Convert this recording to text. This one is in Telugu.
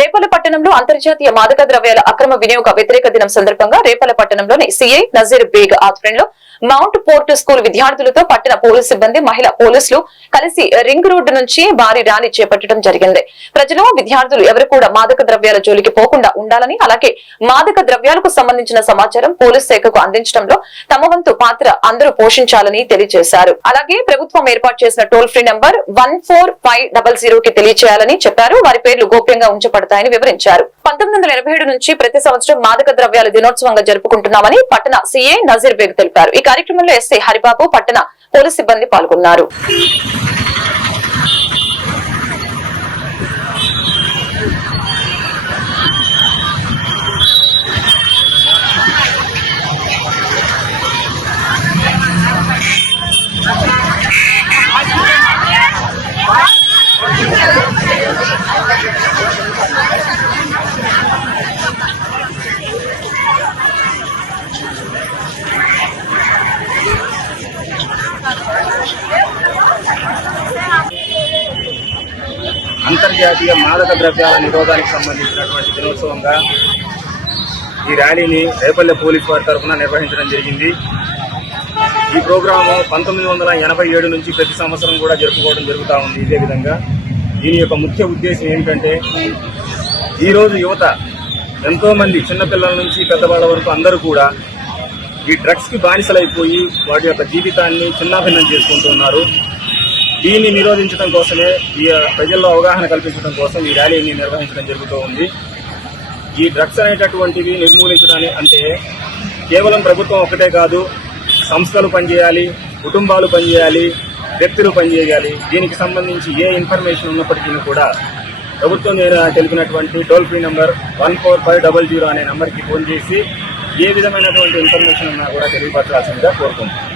రేపల్ల పట్టణంలో అంతర్జాతీయ మాదక ద్రవ్యాల అక్రమ వినియోగ వ్యతిరేక దినం సందర్భంగా రేపల్ల పట్టణంలోని సిఐ నజీర్ బేగ్ ఆధ్వర్యంలో మౌంట్ పోర్ట్ స్కూల్ విద్యార్థులతో పట్టణ పోలీసు సిబ్బంది మహిళా పోలీసులు కలిసి రింగ్ రోడ్డు నుంచి భారీ ర్యాలీ చేపట్టడం జరిగింది. ప్రజలు విద్యార్థులు ఎవరు కూడా మాదక ద్రవ్యాల జోలికి పోకుండా ఉండాలని, అలాగే మాదక ద్రవ్యాలకు సంబంధించిన సమాచారం పోలీసు శాఖకు అందించడంలో తమ వంతు పాత్ర అందరూ పోషించాలని తెలియజేశారు. అలాగే ప్రభుత్వం ఏర్పాటు చేసిన టోల్ ఫ్రీ నంబర్ 14500 కి తెలియజేయాలని చెప్పారు. వారి పేర్లు గోప్యంగా ఉంచబడతాయని వివరించారు. 1987 నుంచి ప్రతి సంవత్సరం మాదక ద్రవ్యాల దినోత్సవంగా జరుపుకుంటున్నామని పట్టణ సీఏ నజీర్ బేగ్ తెలిపారు. ఈ కార్యక్రమంలో ఎస్ఐ హరిబాబు, పట్టణ పోలీసు సిబ్బంది పాల్గొన్నారు. అంతర్జాతీయ మాదక ద్రవ్యాల నిరోధానికి సంబంధించినటువంటి దినోత్సవంగా ఈ ర్యాలీని రేపల్లె పోలీసు వారి తరఫున నిర్వహించడం జరిగింది. ఈ ప్రోగ్రాము 1987 నుంచి ప్రతి సంవత్సరం కూడా జరుపుకోవడం జరుగుతూ ఉంది. ఇదే విధంగా దీని యొక్క ముఖ్య ఉద్దేశం ఏంటంటే, ఈరోజు యువత ఎంతోమంది చిన్నపిల్లల నుంచి పెద్దవాళ్ళ వరకు అందరూ కూడా ఈ డ్రగ్స్కి బానిసలైపోయి వాటి యొక్క జీవితాన్ని చిన్నాభిన్నం చేసుకుంటున్నారు. దీన్ని నిరోధించడం కోసమే, ఈ ప్రజల్లో అవగాహన కల్పించడం కోసం ఈ ర్యాలీని నిర్వహించడం జరుగుతూ ఉంది. ఈ డ్రగ్స్ అనేటటువంటివి నిర్మూలించడానికి అంటే కేవలం ప్రభుత్వం ఒక్కటే కాదు, సంస్థలు పనిచేయాలి, కుటుంబాలు పనిచేయాలి, వ్యక్తులు పనిచేయాలి. దీనికి సంబంధించి ఏ ఇన్ఫర్మేషన్ ఉన్నప్పటికీ కూడా ప్రభుత్వం తెలిపినటువంటి టోల్ ఫ్రీ నంబర్ 14500 అనే నంబర్కి ఫోన్ చేసి ఏ విధమైనటువంటి ఇన్ఫర్మేషన్ ఉన్నా కూడా తెలియపరచాల్సిందిగా కోరుకుంటున్నాం.